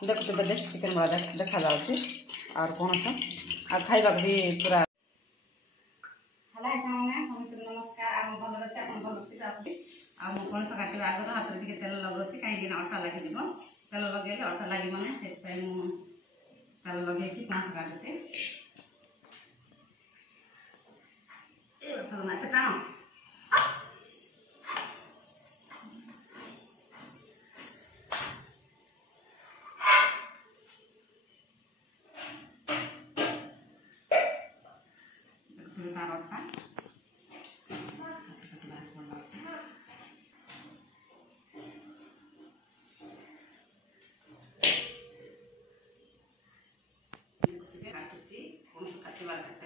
देखुते देसी चिकेन वाला देखा जाଉଛି और कौन सा आ खाइबा भी पूरा हला सामने समिति नमस्कार आम भल रहते अपन भल थी आ मु कौन सा काटे आग तो हाथ रे तेल लगौछि काई दिन अटा लागि दिबो तेल लगेले अटा लागि माने से टाइम तेल लगे कि कौन सा काटुछि ए तो ना टाणो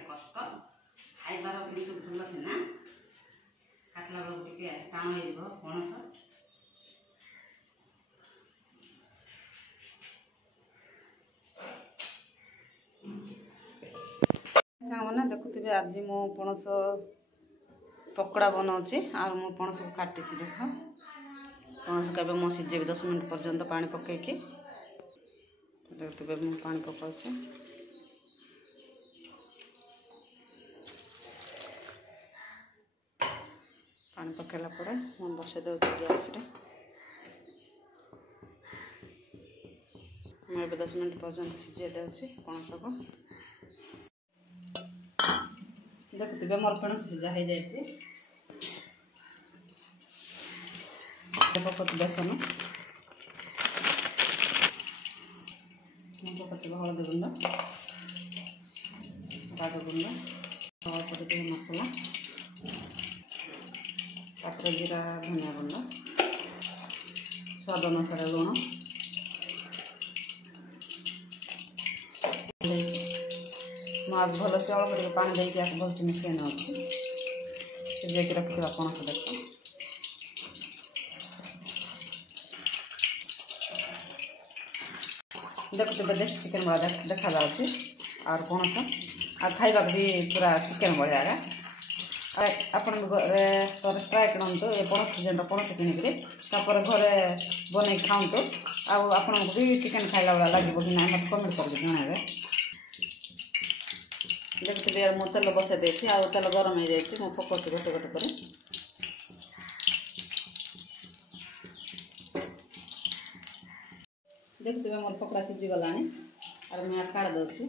कष्ट खाइबार किंतु भल सीना काटला बेलू टे टाण हो पणस मैंने देखुवे आज मो पणस पकड़ा बनाऊँगी और मो पणस को काटी देख पणस को मो सीझेबी 10 मिनट पर्यंत पानी पकईकि देखुवे मु पानी पकाऊँ पानी पकड़ा पर मुझे बसई दे गैस मुझे 10 मिनट पर्यंत सीझे दूसरी पणस को देखुवे मोर पणस सीझा हो जाए पकड़ बेसन पकड़ हलदी गुंड राग गुंड अल्प मसला तापर जीरा धनिया गुंड स्वाद अनुसार लुण आज भल से अल्प पानी देके भल से मिसई नौकरी सीझे रखी पणस देख देखुते देसी चिकेन वाला देखा जाଉଛି और कौन सा आ खाइबा भी पूरा चिकेन भाया आपण ट्राए करते ये पणस सीजन पणस किणिकी घरे बन खाऊ आपण भी चिकेन खाइला भाया लगे कि ना मत कमेंट करके जनइबे देखुते मु तेल बसई देती आ तेल गरम हो जाए मु पकाउँ गोटे गोटे पर देखुवे मोर पकड़ा सीझी गला और मैं काढ़ दूसरी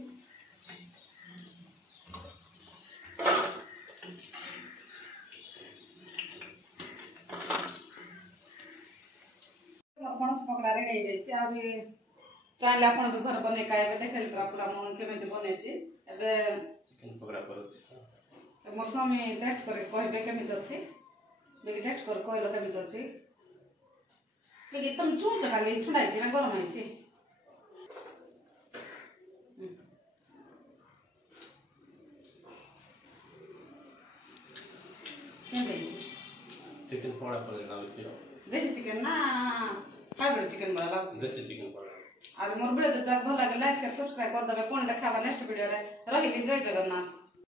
पणस पकड़ा रेडी हो चाहिए आप भी घर बन खाइबे देखे पूरा मुझे केमी बन मोर स्वामी टेस्ट कर कहे केमी अच्छी टेस्ट कर कहल केमी अच्छी तुम चुच खाली ठंडा ना गरम है चिकन पड़ा पर देसी चिकन ना हाइब्रिड चिकन बड़ा लागु देसी चिकन पड़ा और मोर वीडियो जब भल लगे लाइक शेयर सब्सक्राइब कर देबे कोन देखाबा नेक्स्ट वीडियो रे रही जय जगन्नाथ।